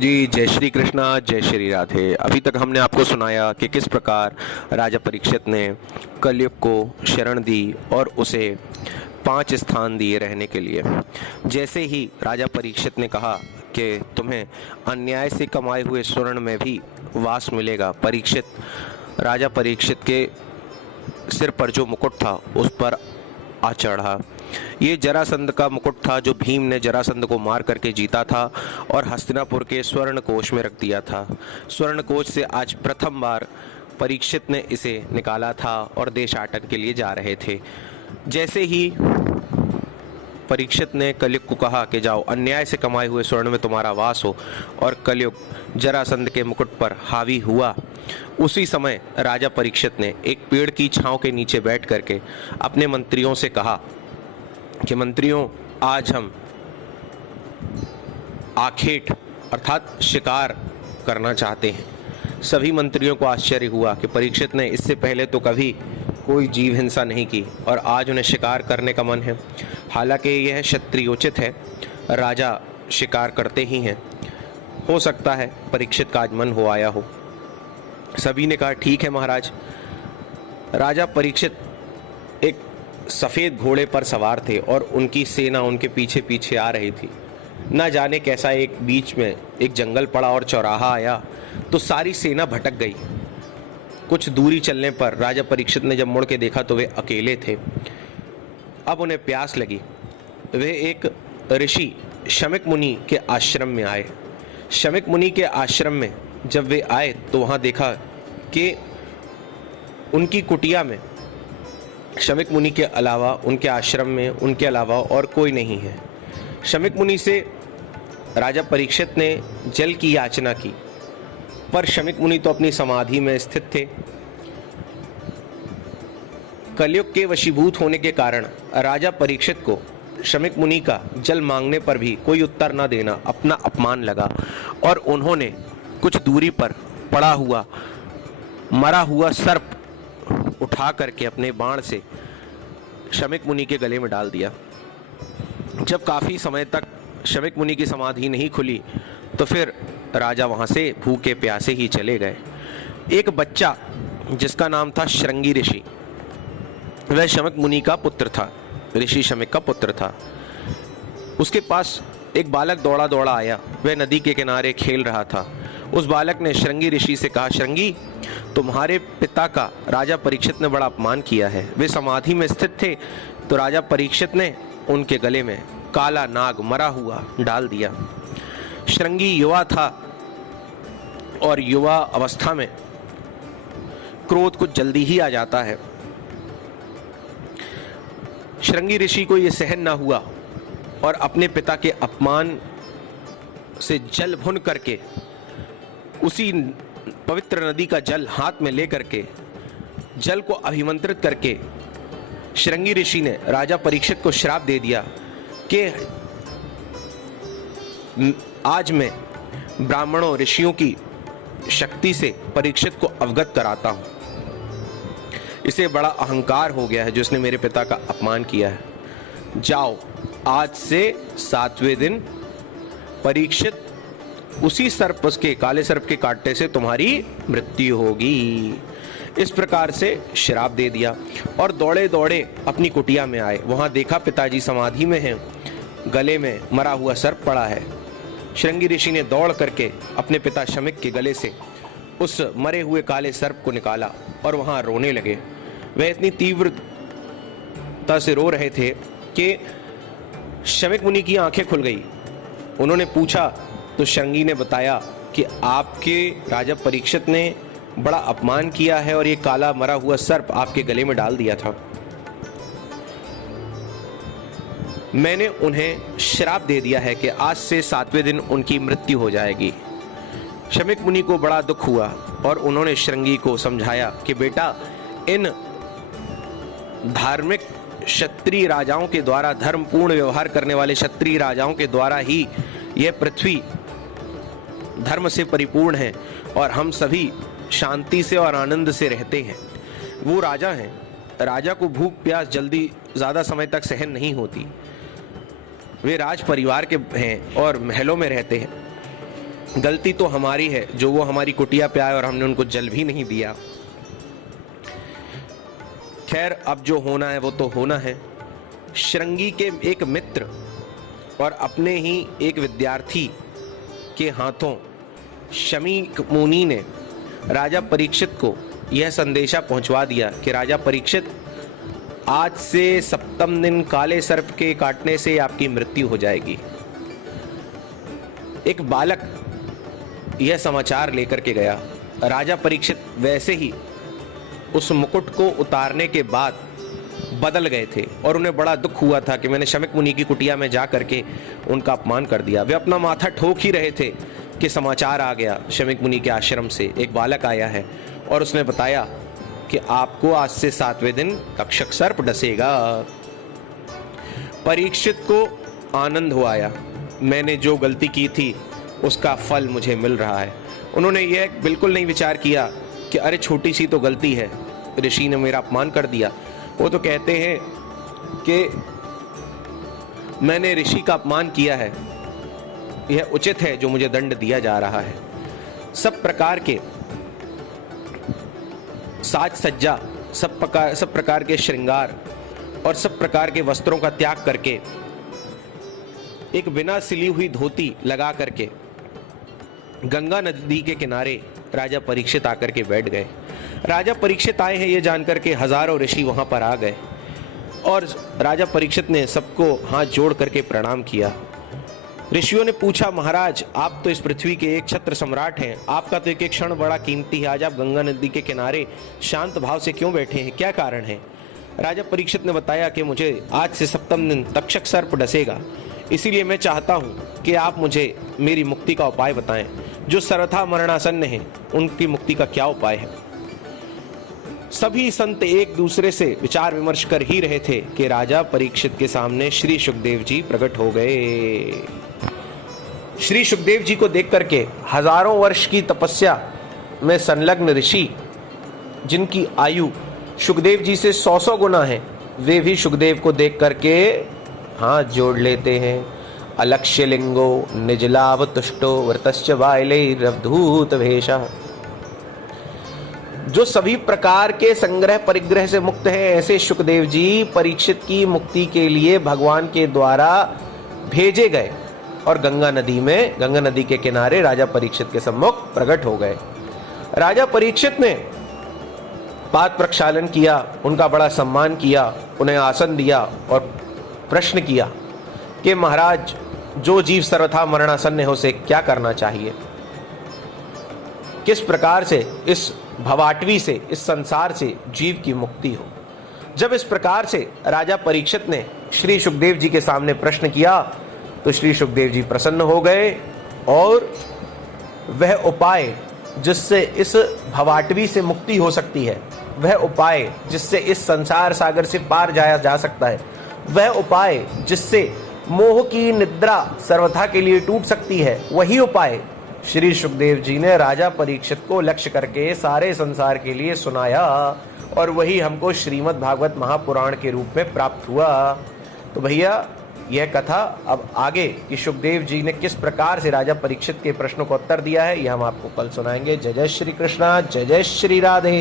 जी, जय श्री कृष्णा, जय श्री राधे। अभी तक हमने आपको सुनाया कि किस प्रकार राजा परीक्षित ने कलयुग को शरण दी और उसे 5 स्थान दिए रहने के लिए। जैसे ही राजा परीक्षित ने कहा कि तुम्हें अन्याय से कमाए हुए स्वर्ण में भी वास मिलेगा, राजा परीक्षित के सिर पर जो मुकुट था उस पर आ चढ़ा। ये जरासंध का मुकुट था जो भीम ने जरासंध को मार करके जीता था और हस्तिनापुर के स्वर्ण कोष में रख दिया था। स्वर्ण कोष से आज प्रथम बार परीक्षित ने इसे निकाला था और देशाटन के लिए जा रहे थे। जैसे ही परीक्षित ने कलयुग को कहा कि जाओ, अन्याय से कमाए हुए स्वर्ण में तुम्हारा वास हो, और कलयुग जरासंध के मुकुट पर हावी हुआ, उसी समय राजा परीक्षित ने एक पेड़ की छांव के नीचे बैठ करके अपने मंत्रियों से कहा कि मंत्रियों, आज हम आखेट अर्थात शिकार करना चाहते हैं। सभी मंत्रियों को आश्चर्य हुआ कि परीक्षित ने इससे पहले तो कभी कोई जीव हिंसा नहीं की और आज उन्हें शिकार करने का मन है। हालांकि यह क्षत्रियोचित है, राजा शिकार करते ही हैं, हो सकता है परीक्षित का आज मन हो आया हो। सभी ने कहा ठीक है महाराज। राजा परीक्षित एक सफ़ेद घोड़े पर सवार थे और उनकी सेना उनके पीछे पीछे आ रही थी। न जाने कैसा एक बीच में एक जंगल पड़ा और चौराहा आया तो सारी सेना भटक गई। कुछ दूरी चलने पर राजा परीक्षित ने जब मुड़ के देखा तो वे अकेले थे। अब उन्हें प्यास लगी। वे एक ऋषि शमिक मुनि के आश्रम में आए। शमिक मुनि के आश्रम में जब वे आए तो वहाँ देखा कि उनकी कुटिया में शमिक मुनि के अलावा, उनके आश्रम में उनके अलावा और कोई नहीं है। शमिक मुनि से राजा परीक्षित ने जल की याचना की, पर शमिक मुनि तो अपनी समाधि में स्थित थे। कलयुग के वशीभूत होने के कारण राजा परीक्षित को शमिक मुनि का जल मांगने पर भी कोई उत्तर न देना अपना अपमान लगा और उन्होंने कुछ दूरी पर पड़ा हुआ मरा हुआ सर्प उठा करके अपने बाण से शमिक मुनि के गले में डाल दिया। जब काफ़ी समय तक शमिक मुनि की समाधि नहीं खुली तो फिर राजा वहाँ से भूखे प्यासे ही चले गए। एक बच्चा जिसका नाम था श्रृंगी ऋषि, वह शमिक मुनि का पुत्र था, ऋषि शमिक का पुत्र था। उसके पास एक बालक दौड़ा दौड़ा आया। वह नदी के किनारे खेल रहा था। उस बालक ने श्रृंगी ऋषि से कहा, श्रृंगी, तुम्हारे पिता का राजा परीक्षित ने बड़ा अपमान किया है। वे समाधि में स्थित थे तो राजा परीक्षित ने उनके गले में काला नाग मरा हुआ डाल दिया। श्रृंगी युवा था और युवा अवस्था में क्रोध कुछ जल्दी ही आ जाता है। श्रृंगी ऋषि को यह सहन न हुआ और अपने पिता के अपमान से जल भुन करके उसी पवित्र नदी का जल हाथ में लेकर के जल को अभिमंत्रित करके श्रृंगी ऋषि ने राजा परीक्षित को श्राप दे दिया कि आज मैं ब्राह्मणों ऋषियों की शक्ति से परीक्षित को अवगत कराता हूं। इसे बड़ा अहंकार हो गया है जो इसने मेरे पिता का अपमान किया है। जाओ, आज से 7वें दिन परीक्षित उसी सर्प के काले सर्प के काटने से तुम्हारी मृत्यु होगी। इस प्रकार से श्राप दे दिया और दौड़े दौड़े अपनी कुटिया में आए। वहां देखा पिताजी समाधि में हैं, गले में मरा हुआ सर्प पड़ा है। श्रृंगी ऋषि ने दौड़ करके अपने पिता शमिक के गले से उस मरे हुए काले सर्प को निकाला और वहां रोने लगे। वह इतनी तीव्रता से रो रहे थे कि शमिक मुनि की आंखें खुल गई। उन्होंने पूछा तो श्रृंगी ने बताया कि आपके राजा परीक्षित ने बड़ा अपमान किया है और ये काला मरा हुआ सर्प आपके गले में डाल दिया था। मैंने उन्हें श्राप दे दिया है कि आज से 7वें दिन उनकी मृत्यु हो जाएगी। शमिक मुनि को बड़ा दुख हुआ और उन्होंने श्रृंगी को समझाया कि बेटा, इन धार्मिक क्षत्रिय राजाओं के द्वारा, धर्मपूर्ण व्यवहार करने वाले क्षत्रिय राजाओं के द्वारा ही यह पृथ्वी धर्म से परिपूर्ण है और हम सभी शांति से और आनंद से रहते हैं। वो राजा हैं, राजा को भूख प्यास जल्दी ज़्यादा समय तक सहन नहीं होती। वे राज परिवार के हैं और महलों में रहते हैं। गलती तो हमारी है जो वो हमारी कुटिया पे आए और हमने उनको जल भी नहीं दिया। खैर, अब जो होना है वो तो होना है। श्रृंगी के एक मित्र और अपने ही एक विद्यार्थी के हाथों शमीक मुनि ने राजा परीक्षित को यह संदेशा पहुंचवा दिया कि राजा परीक्षित, आज से सप्तम दिन काले सर्प के काटने से आपकी मृत्यु हो जाएगी। एक बालक यह समाचार लेकर के गया। राजा परीक्षित वैसे ही उस मुकुट को उतारने के बाद बदल गए थे और उन्हें बड़ा दुख हुआ था कि मैंने शमीक मुनि की कुटिया में जा करके उनका अपमान कर दिया। वे अपना माथा ठोक ही रहे थे कि समाचार आ गया शमीक मुनि के आश्रम से एक बालक आया है और उसने बताया कि आपको आज से 7वें दिन तक्षक सर्प डसेगा। परीक्षित को आनंद हो आया, मैंने जो गलती की थी उसका फल मुझे मिल रहा है। उन्होंने यह बिल्कुल नहीं विचार किया कि अरे छोटी सी तो गलती है, ऋषि ने मेरा अपमान कर दिया। वो तो कहते हैं कि मैंने ऋषि का अपमान किया है, यह उचित है जो मुझे दंड दिया जा रहा है। सब प्रकार के साज सज्जा, सब प्रकार के श्रृंगार और सब प्रकार के वस्त्रों का त्याग करके एक बिना सिली हुई धोती लगा करके गंगा नदी के किनारे राजा परीक्षित आकर के बैठ गए। राजा परीक्षित आए हैं ये जानकर के हजारों ऋषि वहां पर आ गए और राजा परीक्षित ने सबको हाथ जोड़ करके प्रणाम किया। ऋषियों ने पूछा, महाराज आप तो इस पृथ्वी के एक छत्र सम्राट हैं, आपका तो एक एक क्षण बड़ा कीमती है, आज आप गंगा नदी के किनारे शांत भाव से क्यों बैठे हैं, क्या कारण है? राजा परीक्षित ने बताया कि मुझे आज से सप्तम दिन तक्षक सर्प डसेगा, इसीलिए मैं चाहता हूं कि आप मुझे मेरी मुक्ति का उपाय बताएं। जो सर्वथा मरणासन्न हैं उनकी मुक्ति का क्या उपाय है? सभी संत एक दूसरे से विचार विमर्श कर ही रहे थे कि राजा परीक्षित के सामने श्री सुखदेव जी प्रकट हो गए। श्री सुखदेव जी को देख करके हजारों वर्ष की तपस्या में संलग्न ऋषि, जिनकी आयु सुखदेव जी से 100 गुना है, वे भी सुखदेव को देख करके हाथ जोड़ लेते हैं। अलक्ष्य लिंगो निजलाभ तुष्टो व्रतश्च बाइलैरवधूत भेषः। जो सभी प्रकार के संग्रह परिग्रह से मुक्त हैं, ऐसे सुखदेव जी परीक्षित की मुक्ति के लिए भगवान के द्वारा भेजे गए और गंगा नदी के किनारे राजा परीक्षित के सम्मुख प्रकट हो गए। राजा परीक्षित ने पाद प्रक्षालन किया, उनका बड़ा सम्मान किया, उन्हें आसन दिया और प्रश्न किया कि महाराज, जो जीव सर्वथा मरणासन्न है उसे क्या करना चाहिए, किस प्रकार से इस भवाटवी से, इस संसार से जीव की मुक्ति हो। जब इस प्रकार से राजा परीक्षित ने श्री सुखदेव जी के सामने प्रश्न किया तो श्री सुखदेव जी प्रसन्न हो गए और वह उपाय जिससे इस भवाटवी से मुक्ति हो सकती है, वह उपाय जिससे इस संसार सागर से पार जाया जा सकता है, वह उपाय जिससे मोह की निद्रा सर्वथा के लिए टूट सकती है, वही उपाय श्री सुखदेव जी ने राजा परीक्षित को लक्ष्य करके सारे संसार के लिए सुनाया और वही हमको श्रीमद् भागवत महापुराण के रूप में प्राप्त हुआ। तो भैया, यह कथा अब आगे कि सुखदेव जी ने किस प्रकार से राजा परीक्षित के प्रश्नों को उत्तर दिया है, यह हम आपको कल सुनाएंगे। जय जय श्री कृष्णा, जय जय श्री राधे।